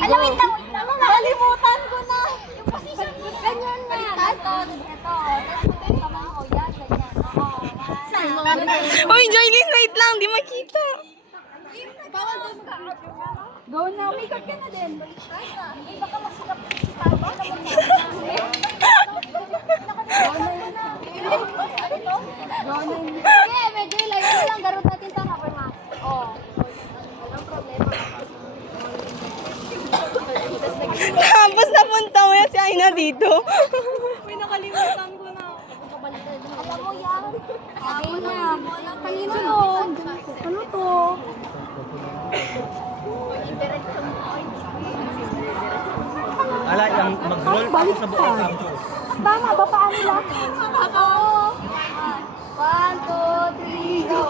Alam, wait lang. Nakalimutan ko na. Yung position ko. Ganyan nga. Ito. Tapos yung kamay ko. Yan, ganyan. Oo. Uy, Joylyn, wait lang. Di makita. Bawal doon ka. Go na. Makeup ka na din. Hindi baka masikap si Papa. Alam mo na. Sige, medyo ilayo lang. Garot natin ito na. Oo. Walang problema. Tapos napunta mo yan si Aina dito. Uy, nakalimutan ko na. Alam mo yan. Sabi na. Kanino yun? Ano to? Ala, yung mag-roll tapos sa buong campo. Tama ba? Paano lang? Oo. 1, 2, 3, go!